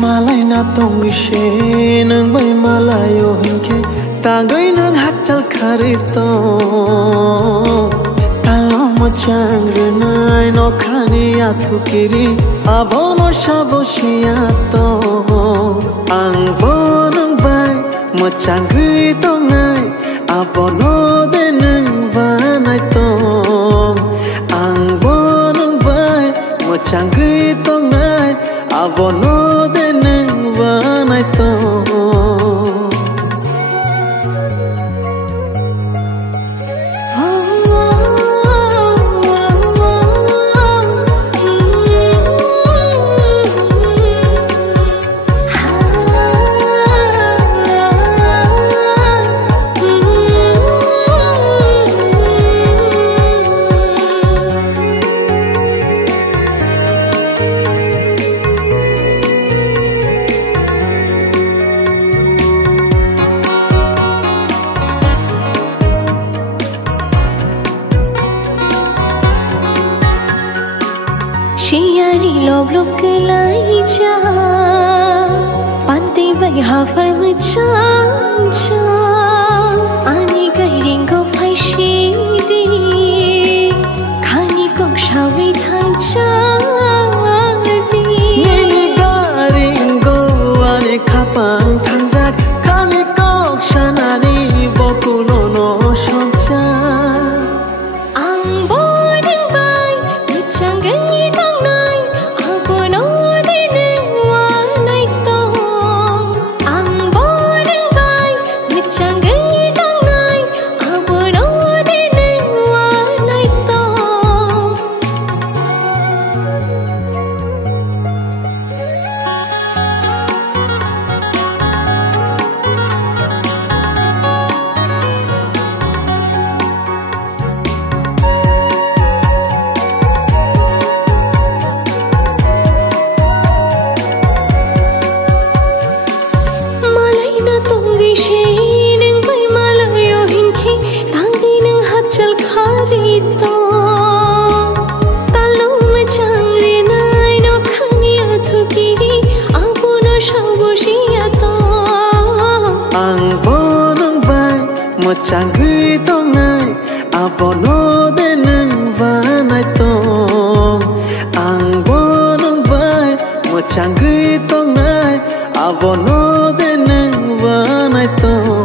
Malay na tong ishe nang bay malayo hinke tagay nang hakchal kharito talo mo chang renai no khani athukiri abono shaboshiato ang bonang bay mo chang rito ngai abono denang vanai to ang bonang bay mo chang rito ngai abono denang vanai to Shiyari lob lob kelai ja pantai bai hafar macha ja ani gai ringo phai shi di khani kok shawi thai ja di nini garingo ani khapang thangjak khani kok shanani bokulo no shoncha ang bodeng bai changai mo chang ghi to ngai abono denang vanai to ang bonong bai mo chang ghi to ngai abono denang vanai to